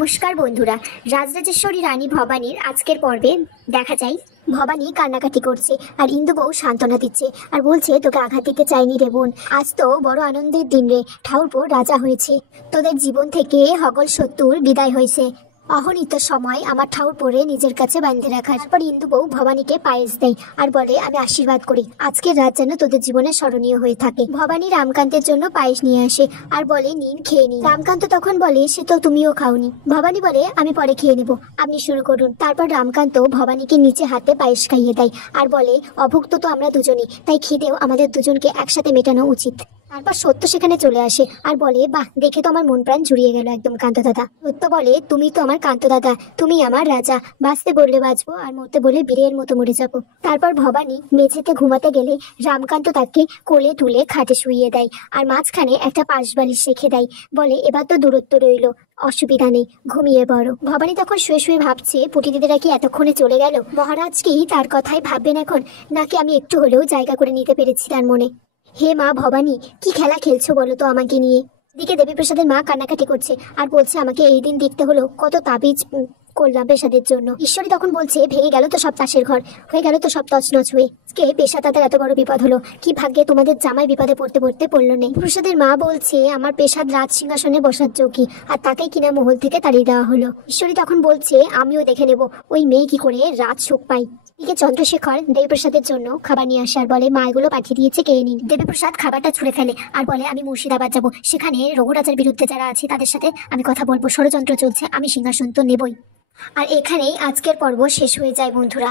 নমস্কার বন্ধুরা, রাজরাজেশ্বরী রানী ভবানীর আজকের পর্বে দেখা যায় ভবানী কান্নাকাটি করছে আর ইন্দু বউ সান্ত্বনা দিচ্ছে আর বলছে, তোকে আঘাত দিতে চাইনি রে বোন, আজ তো বড় আনন্দের দিন রে, ঠাকুরপো রাজা হয়েছে, তোদের জীবন থেকে সকল শত্রুর বিদায় হয়েছে, অহনিত সময় আমার ঠাকুরপোরে নিজের কাছে বাঁধে রাখার। তারপর ইন্দু বউ ভবানীকে পায়েস দেয় আর বলে, আমি আশীর্বাদ করি আজকের রাত যেন তোদের জীবনে স্মরণীয় হয়ে থাকে। ভবানী রামকান্তের জন্য পায়েস নিয়ে আসে আর বলে, নিন খেয়ে নিন। রামকান্ত তখন বলে, সে তো তুমিও খাওনি। ভবানী বলে, আমি পরে খেয়ে নেব, আপনি শুরু করুন। তারপর রামকান্ত ভবানীকে নিচে হাতে পায়েস খাইয়ে দেয় আর বলে, অভুক্ত তো আমরা দুজনই, তাই খিদেও আমাদের দুজনকে একসাথে মেটানো উচিত। তারপর সত্য সেখানে চলে আসে আর বলে, বাহ, দেখে তো আমার মন প্রাণ জুড়িয়ে গেল একদম কান্ত দাদা। সত্য বলে, তুমি তো আমার কান্ত দাদা, তুমি আমার রাজা, বাঁচতে বললে বাঁচবো আর মরতে বললে বীরের মতো মরে যাবো। তারপর ভবানী মেঝেতে ঘুমাতে গেলে রামকান্ত তাকে কোলে তুলে খাটে শুইয়ে দেয় আর মাঝখানে একটা পাশ বালিশ রেখে দেয়, বলে, এবার তো দূরত্ব রইলো, অসুবিধা নেই, ঘুমিয়ে পড়ো। ভবানী তখন শুয়ে শুয়ে ভাবছে, পুটি দিদিরা কি এতক্ষণে চলে গেল? মহারাজ কি তার কথাই ভাববেন এখন, নাকি আমি একটু হলেও জায়গা করে নিতে পেরেছি তার মনে? হে মা ভবানী, কি খেলা খেলছো বলো তো আমাকে নিয়ে? দিকে দেবীপ্রসাদের মা কান্নাকাটি করছে আর বলছে, আমাকে এই দিন দেখতে হলো, কত তাবিজ করলাম পেশাদের জন্য। ঈশ্বরী তখন বলছে, ভেঙে গেল তো সব তাসের ঘর, হয়ে গেল তো সব তছনছ হয়ে, কে পেশা তাদের এত বড় বিপদ হলো, কি ভাগ্যে তোমাদের জামাই বিপদে পড়তে পড়তে পড়লো নেই। প্রসাদের মা বলছে, আমার পেশাদ রাজ সিংহাসনে বসার চৌকি, আর তাকে কিনা মহল থেকে তাড়িয়ে দেওয়া হলো। ঈশ্বরী তখন বলছে, আমিও দেখে নেব ওই মেয়ে কি করে রাজ সুখ পাই। এদিকে চন্দ্রশেখর দেবীপ্রসাদের জন্য খাবার নিয়ে আসে আর বলে, মা এগুলো পাঠিয়ে দিয়েছে, খেয়ে নিন। দেবীপ্রসাদ খাবারটা ছুঁড়ে ফেলে আর বলে, আমি মুর্শিদাবাদ যাব, সেখানে রঘুরাজার বিরুদ্ধে যারা আছে তাদের সাথে আমি কথা বলবো, ষড়যন্ত্র চলছে, আমি সিংহাসন তো নেবই। আর এখানেই আজকের পর্ব শেষ হয়ে যায় বন্ধুরা।